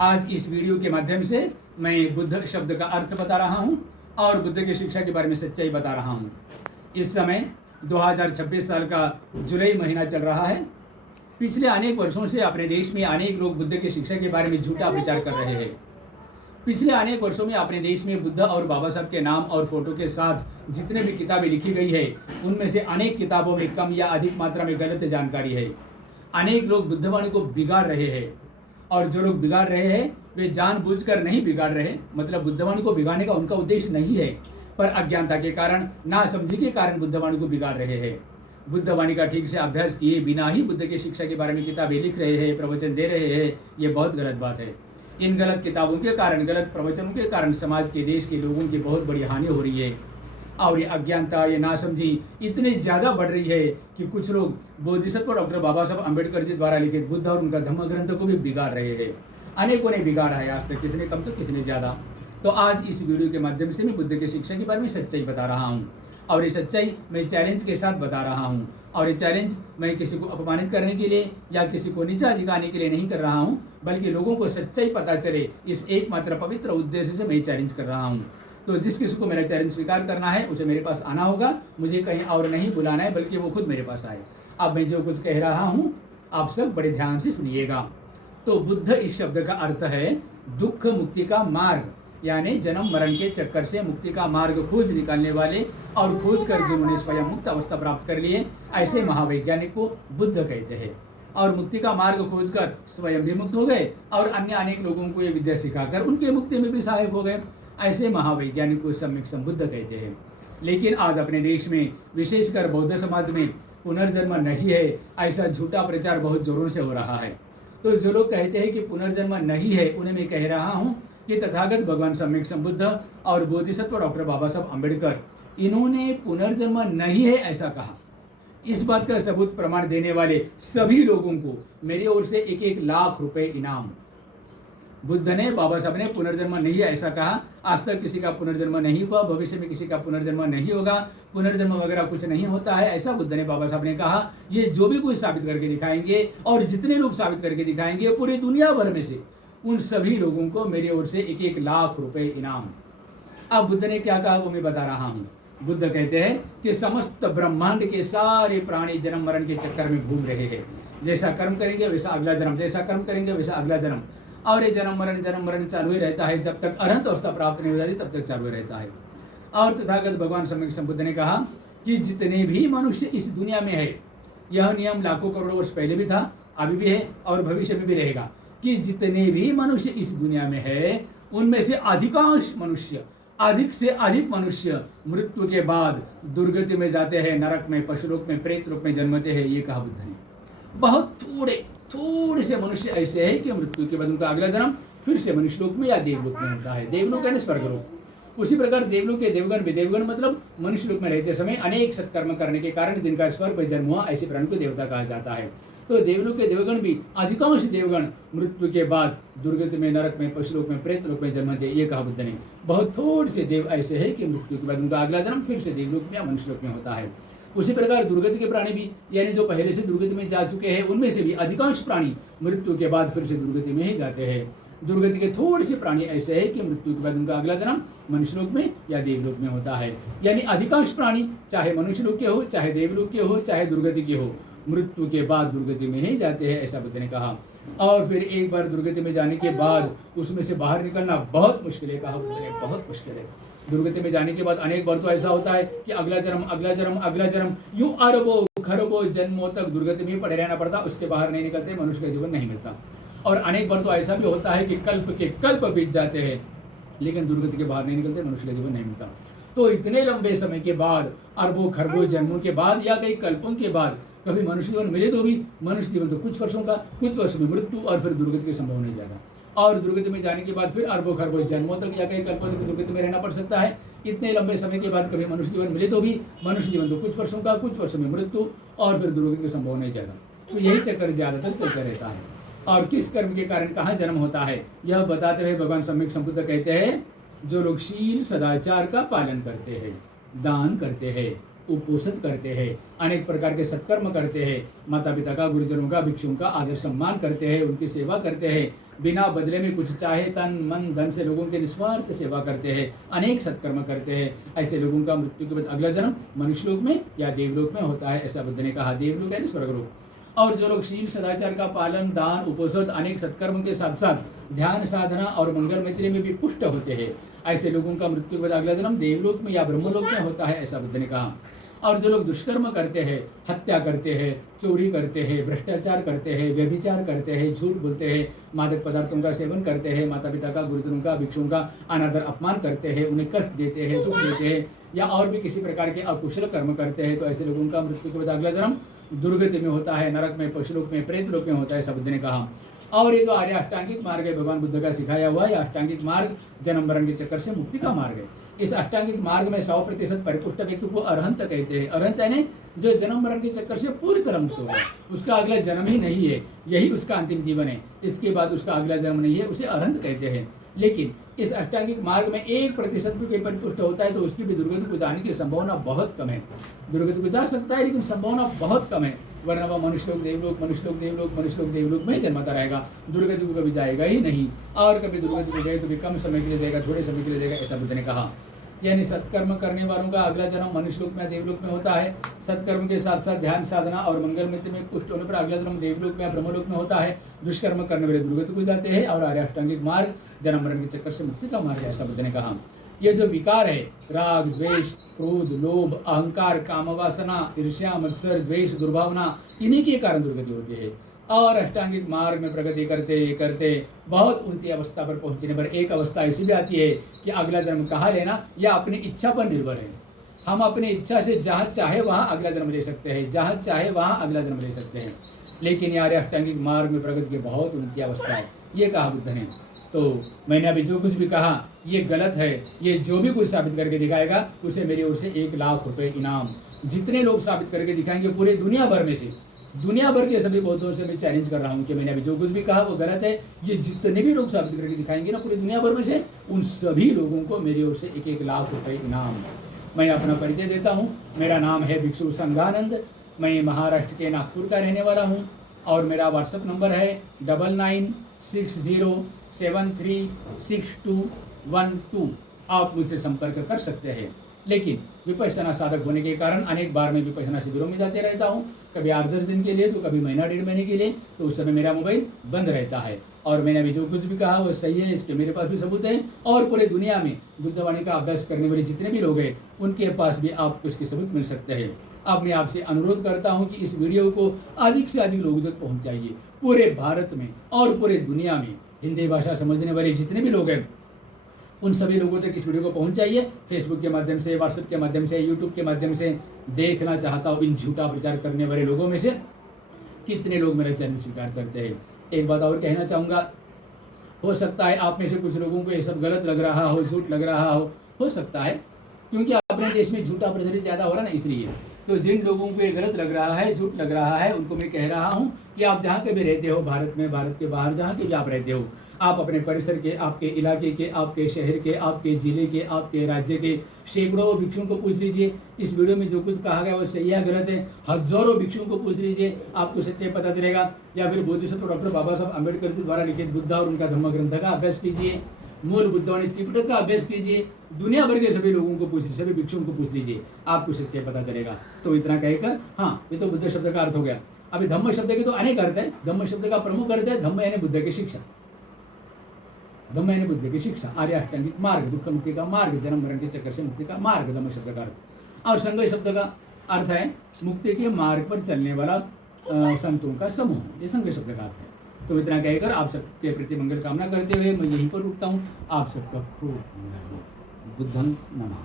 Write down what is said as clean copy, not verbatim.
आज इस वीडियो के माध्यम से मैं बुद्ध शब्द का अर्थ बता रहा हूँ और बुद्ध की शिक्षा के बारे में सच्चाई बता रहा हूँ। इस समय 2026 साल का जुलाई महीना चल रहा है। पिछले अनेक वर्षों से अपने देश में अनेक लोग बुद्ध की शिक्षा के बारे में झूठा प्रचार कर रहे हैं। पिछले अनेक वर्षों में अपने देश में बुद्ध और बाबा साहब के नाम और फोटो के साथ जितने भी किताबें लिखी गई है, उनमें से अनेक किताबों में कम या अधिक मात्रा में गलत जानकारी है। अनेक लोग बुद्धवाणी को बिगाड़ रहे हैं और जो लोग बिगाड़ रहे हैं वे जानबूझकर नहीं बिगाड़ रहे। मतलब बुद्धवाणी को बिगाड़ने का उनका उद्देश्य नहीं है, पर अज्ञानता के कारण, नासमझी के कारण बुद्धवाणी को बिगाड़ रहे हैं। बुद्धवाणी का ठीक से अभ्यास किए बिना ही बुद्ध की शिक्षा के बारे में किताबें लिख रहे हैं, प्रवचन दे रहे हैं। ये बहुत गलत बात है। इन गलत किताबों के कारण, गलत प्रवचनों के कारण समाज के, देश के लोगों की बहुत बड़ी हानि हो रही है। और ये अज्ञानता, ये नासमझी इतनी ज़्यादा बढ़ रही है कि कुछ लोग बोधिसत्व डॉक्टर बाबा साहब अम्बेडकर जी द्वारा लिखित बुद्ध और उनका धम्म ग्रंथ को भी बिगाड़ रहे हैं। अनेकों ने बिगाड़ा है आज तक, किसने कम तो किसने ज़्यादा। तो आज इस वीडियो के माध्यम से मैं बुद्ध की शिक्षा के बारे में सच्चाई बता रहा हूँ और ये सच्चाई मैं चैलेंज के साथ बता रहा हूँ। और ये चैलेंज मैं किसी को अपमानित करने के लिए या किसी को नीचा दिखाने के लिए नहीं कर रहा हूँ, बल्कि लोगों को सच्चाई पता चले, इस एकमात्र पवित्र उद्देश्य से मैं चैलेंज कर रहा हूँ। तो जिस किसी को मेरा चैलेंज स्वीकार करना है उसे मेरे पास आना होगा, मुझे कहीं और नहीं बुलाना है, बल्कि वो खुद मेरे पास आए। अब मैं जो कुछ कह रहा हूँ आप सब बड़े ध्यान से सुनिएगा। तो बुद्ध इस शब्द का अर्थ है दुख मुक्ति का मार्ग, यानी जन्म मरण के चक्कर से मुक्ति का मार्ग खोज निकालने वाले और खोज कर जिन्होंने स्वयं मुक्त अवस्था प्राप्त कर लिए, ऐसे महावैज्ञानिक को बुद्ध कहते हैं। और मुक्ति का मार्ग खोजकर स्वयं भी मुक्त हो गए और अन्य अनेक लोगों को ये विद्या सिखाकर उनके मुक्ति में भी सहायक हो गए, ऐसे महावैज्ञानिक को सम्यक संबुद्ध कहते हैं। लेकिन आज अपने देश में, विशेषकर बौद्ध समाज में पुनर्जन्म नहीं है, ऐसा झूठा प्रचार बहुत जोरों से हो रहा है। तो जो लोग कहते हैं कि पुनर्जन्म नहीं है, उन्हें मैं कह रहा हूँ कि तथागत भगवान सम्यक संबुद्ध और बोधिसत्व डॉक्टर बाबा साहब अम्बेडकर, इन्होंने पुनर्जन्म नहीं है ऐसा कहा। इस बात का सबूत प्रमाण देने वाले सभी लोगों को मेरी ओर से 1-1 लाख रुपए इनाम। बुद्ध ने, बाबा साहब ने पुनर्जन्म नहीं है ऐसा कहा। आज तक किसी का पुनर्जन्म नहीं हुआ, भविष्य में किसी का पुनर्जन्म नहीं होगा, पुनर्जन्म वगैरह कुछ नहीं होता है, ऐसा बुद्ध ने, बाबा साहब ने कहा। ये जो भी कोई साबित करके दिखाएंगे और जितने लोग साबित करके दिखाएंगे पूरी दुनिया भर में से, उन सभी लोगों को मेरी ओर से 1-1 लाख रुपए इनाम। अब बुद्ध ने क्या कहा वो मैं बता रहा हूँ। बुद्ध कहते हैं कि समस्त ब्रह्मांड के सारे प्राणी जन्म मरण के चक्कर में घूम रहे हैं। जैसा कर्म करेंगे वैसा अगला जन्म, जैसा कर्म करेंगे वैसा अगला जन्म, और ये जन्म मरण चालू ही रहता है। जब तक अनंत अवस्था प्राप्त नहीं हो जाती तब तक चालू ही रहता है। और तथागत भगवान सम्यक संबुद्ध ने कहा कि जितने भी मनुष्य इस दुनिया में है, यह नियम लाखों करोड़ों वर्ष पहले भी था, अभी भी है और भविष्य में भी रहेगा, कि जितने भी मनुष्य इस दुनिया में है उनमें से अधिकांश मनुष्य, अधिक से अधिक मनुष्य मृत्यु के बाद दुर्गति में जाते हैं, नरक में, पशुलोक में, प्रेत रूप में जन्मते हैं। ये कहा बुद्ध ने। बहुत थोड़े से मनुष्य ऐसे हैं कि मृत्यु के बाद उनका अगला जन्म फिर से मनुष्य लोक में या देवलोक में होता है। देवलोक यानी स्वर्गलोक। उसी प्रकार देवलोक के देवगण भी, देवगण मतलब मनुष्य लोक में रहते समय अनेक सत्कर्म करने के कारण जिनका स्वर्ग में जन्म हुआ, ऐसे प्राणी को देवता कहा जाता है। तो देवलोक के देवगण भी, अधिकांश देवगण मृत्यु के बाद दुर्गति में, नरक में, पशुलोक में, प्रेत लोक में जन्मते। ये कहा बुद्ध ने। बहुत थोड़े से देव ऐसे हैं कि मृत्यु के बाद उनका अगला जन्म फिर से देवलोक में या मनुष्य लोक में होता है। उसी प्रकार दुर्गति के प्राणी भी, यानी जो पहले से दुर्गति में जा चुके हैं, उनमें से भी अधिकांश प्राणी मृत्यु के बाद फिर से दुर्गति में ही जाते हैं। दुर्गति के थोड़े से प्राणी ऐसे हैं कि मृत्यु के बाद उनका अगला जन्म मनुष्य लोक में या देवलोक में होता है। यानी अधिकांश प्राणी चाहे मनुष्य लोक के हो, चाहे देवलोक के हो, चाहे दुर्गति के हो, मृत्यु के बाद दुर्गति में ही जाते हैं, ऐसा बुद्ध ने कहा। और फिर एक बार दुर्गति में जाने के बाद उसमें से बाहर निकलना बहुत मुश्किल है, कहा बुद्ध ने, बहुत मुश्किल है। दुर्गति में जाने के बाद अनेक बार तो ऐसा होता है कि अगला जन्म, अगला जन्म, अगला जन्म, यूं अरबों खरबों जन्मों तक दुर्गति में पड़े रहना पड़ता, उसके बाहर नहीं निकलते, मनुष्य का जीवन नहीं मिलता। और अनेक बार तो ऐसा भी होता है कि कल्प के कल्प बीत जाते हैं लेकिन दुर्गति के बाहर नहीं निकलते, मनुष्य का जीवन नहीं मिलता। तो इतने लंबे समय के बाद, अरबों खरबों जन्मों के बाद या कई कल्पों के बाद कभी मनुष्य जीवन मिले तो भी मनुष्य जीवन तो कुछ वर्षों का, कुछ वर्ष में मृत्यु और फिर दुर्गति के संभव नहीं जाएगा। और दुर्गति में जाने के बाद फिर अरबों खरबों जन्मों तक या कई कल्पों तक दुर्गति में रहना पड़ सकता है। इतने लंबे समय के बाद कभी मनुष्य जीवन मिले तो भी मनुष्य जीवन तो कुछ वर्षों का, कुछ वर्षों में मृत्यु और फिर दुर्गति के संभव नहीं जाएगा। तो यही चक्कर ज्यादातर चलता रहता है। और किस कर्म के कारण कहाँ जन्म होता है यह बताते हुए भगवान सम्यक संबुद्ध कहते हैं, जो लोग शील सदाचार का पालन करते हैं, दान करते हैं, उपोषित करते हैं, अनेक प्रकार के सत्कर्म करते हैं, माता पिता का, गुरुजनों का, भिक्षुओं का आदर सम्मान करते हैं, उनकी सेवा करते हैं, बिना बदले में कुछ चाहे तन मन धन से लोगों के निस्वार्थ सेवा करते हैं, अनेक सत्कर्म करते हैं। ऐसे लोगों का मृत्यु के बाद अगला जन्म मनुष्यलोक में या देवलोक में होता है, ऐसा बुद्ध ने कहा। देवलोक यानी स्वर्गलोक। और जो लोग शील सदाचार का पालन, दान, उपोषण, अनेक सत्कर्म के साथ साथ ध्यान साधना और मंगल मैत्री में भी पुष्ट होते हैं, ऐसे लोगों का मृत्यु के बाद अगला जन्म देवलोक में या ब्रह्मलोक में होता है, ऐसा बुद्ध ने कहा। और जो लोग दुष्कर्म करते हैं, हत्या करते हैं, चोरी करते हैं, भ्रष्टाचार करते हैं, व्यभिचार करते हैं, झूठ बोलते हैं, मादक पदार्थों का सेवन करते हैं, माता पिता का, गुरुजनों का, भिक्षुओं का अनादर अपमान करते हैं, उन्हें कष्ट देते हैं, दुख देते हैं, या और भी किसी प्रकार के अकुशल कर्म करते हैं, तो ऐसे लोगों का मृत्यु के बाद अगला जन्म दुर्गति में होता है, नरक में, पशुलोक में, प्रेतलोक में होता है, ऐसा बुद्ध ने कहा। और ये जो आर्य अष्टांगिक मार्ग है, भगवान बुद्ध का सिखाया हुआ है, अष्टांगिक मार्ग जन्म मरण के चक्कर से मुक्ति का मार्ग है। इस अष्टांगिक मार्ग में 100% परिपुष्ट व्यक्ति को अरहंत कहते हैं। अरहंत यानी जो जन्म मरण के चक्कर से पूरी तरह मुक्त हो गया, उसका अगला जन्म ही नहीं है, यही उसका अंतिम जीवन है, इसके बाद उसका अगला जन्म नहीं है, उसे अरहंत कहते हैं। लेकिन इस अष्टांगिक मार्ग में 1% भी परिपुष्ट होता है तो उसकी भी दुर्गति को जाने की संभावना बहुत कम है। दुर्गति को जा सकता है लेकिन संभावना बहुत कम है, वरना वह मनुष्यलोक देवलोक, मनुष्यलोक देवलोक, मनुष्यलोक देवलोक में जन्मता रहेगा, दुर्गति को कभी जाएगा ही नहीं। और कभी दुर्गति को गए तो भी कम समय के लिए जाएगा, थोड़े समय के लिए जाएगा, ऐसा बुद्ध ने कहा। यानी सत्कर्म करने वालों का अगला जन्म मनुष्यलोक में, देवलोक में होता है। सत्कर्म के साथ साथ ध्यान साधना और मंगल मित्र में पुष्ट होने पर अगला जन्म देवलोक में या ब्रह्मलोक में होता है। दुष्कर्म करने वाले दुर्गति को जाते हैं और आर्य अष्टांगिक मार्ग जन्म मरण के चक्कर से मुक्ति का मार्ग है, ऐसा बुद्ध ने कहा। ये जो विकार है, राग, द्वेष, क्रोध, लोभ, अहंकार, कामवासना, ईर्ष्या, मत्सर, द्वेष, दुर्भावना, इन्हीं के कारण दुर्गति होती है। और अष्टांगिक मार्ग में प्रगति करते करते बहुत ऊंची अवस्था पर पहुंचने पर एक अवस्था ऐसी भी आती है कि अगला जन्म कहाँ लेना यह अपनी इच्छा पर निर्भर है। हम अपनी इच्छा से जहाँ चाहे वहाँ अगला जन्म ले सकते हैं, जहाँ चाहे वहाँ अगला जन्म ले सकते हैं। लेकिन यार अष्टांगिक मार्ग में प्रगति की बहुत ऊंची अवस्था है, ये कहा बुद्ध ने। तो मैंने अभी जो कुछ भी कहा ये गलत है, ये जो भी कुछ साबित करके दिखाएगा उसे मेरी ओर से 1 लाख रुपए इनाम। जितने लोग साबित करके दिखाएंगे पूरे दुनिया भर में से, दुनिया भर के सभी बौद्धों से मैं चैलेंज कर रहा हूँ कि मैंने अभी जो कुछ भी कहा वो गलत है। ये जितने भी लोग साबित करके दिखाएंगे ना पूरी दुनिया भर में से, उन सभी लोगों को मेरी ओर से 1-1 लाख रुपए इनाम। मैं अपना परिचय देता हूँ, मेरा नाम है भिक्षु संघानंद, मैं महाराष्ट्र के नागपुर का रहने वाला हूँ और मेरा व्हाट्सएप नंबर है 9960736212। आप मुझसे संपर्क कर सकते हैं। लेकिन विपश्यना साधक होने के कारण अनेक बार मैं विपश्यना शिविरों में जाते रहता हूँ, कभी 8-10 दिन के लिए, तो कभी महीना 1.5 महीने के लिए, तो उस समय मेरा मोबाइल बंद रहता है। और मैंने अभी जो कुछ भी कहा वो सही है, इसके मेरे पास भी सबूत है। और पूरे दुनिया में बुद्धवाणी का अभ्यास करने वाले जितने भी लोग हैं उनके पास भी आपको इसके सबूत मिल सकते हैं। अब मैं आपसे अनुरोध करता हूं कि इस वीडियो को अधिक से अधिक लोगों तक पहुंचाइए, पूरे भारत में और पूरे दुनिया में हिंदी भाषा समझने वाले जितने भी लोग हैं उन सभी लोगों तक इस वीडियो को पहुंचाइए। फेसबुक के माध्यम से, व्हाट्सएप के माध्यम से, यूट्यूब के माध्यम से। देखना चाहता हूँ इन झूठा प्रचार करने वाले लोगों में से कितने लोग मेरा चैनल स्वीकार करते हैं। एक बात और कहना चाहूँगा, हो सकता है आप में से कुछ लोगों को ये सब गलत लग रहा हो, झूठ लग रहा हो सकता है, क्योंकि अपने देश में झूठा प्रचलित ज़्यादा हो रहा है ना, इसलिए। तो जिन लोगों को ये गलत लग रहा है, झूठ लग रहा है, उनको मैं कह रहा हूँ कि आप जहाँ के भी रहते हो, भारत में, भारत के बाहर, जहाँ के भी आप रहते हो, आप अपने परिसर के, आपके इलाके के, आपके शहर के, आपके जिले के, आपके राज्य के सैकड़ों भिक्षुओं को पूछ लीजिए इस वीडियो में जो कुछ कहा गया वो सही है गलत है। हजारों भिक्षुओं को पूछ लीजिए, आपको सच्चाई पता चलेगा। या फिर बोधिसत्व डॉक्टर बाबा साहब अम्बेडकर जी द्वारा लिखित बुद्ध और उनका धर्म ग्रंथ का अभ्यास कीजिए, मूल बुद्धवाणी त्रिपिटक का अभ्यास कीजिए, दुनिया भर के सभी लोगों को पूछ लीजिए, सभी भिक्षुओं को पूछ लीजिए, आपको सच्चाई पता चलेगा। तो इतना कहकर, हाँ, ये तो बुद्ध शब्द का अर्थ हो गया। अभी धम्म शब्द के तो अनेक अर्थ है। धम्म शब्द का प्रमुख अर्थ है धम्म यानी बुद्ध की शिक्षा, धम्म यानी बुद्ध की शिक्षा, आर्य अष्टांगिक मार्ग, दुख मुक्ति का मार्ग, जन्म मरण के चक्कर से मुक्ति का मार्ग, धम्म शब्द का अर्थ। और संघ शब्द का अर्थ है मुक्ति के मार्ग पर चलने वाला संतों का समूह, ये संघ शब्द का अर्थ है। तो इतना कहकर आप सबके प्रति मंगल कामना करते हुए मैं यहीं पर रुकता हूँ। आप सबका खूब मंगल हो। बुद्धं नमः।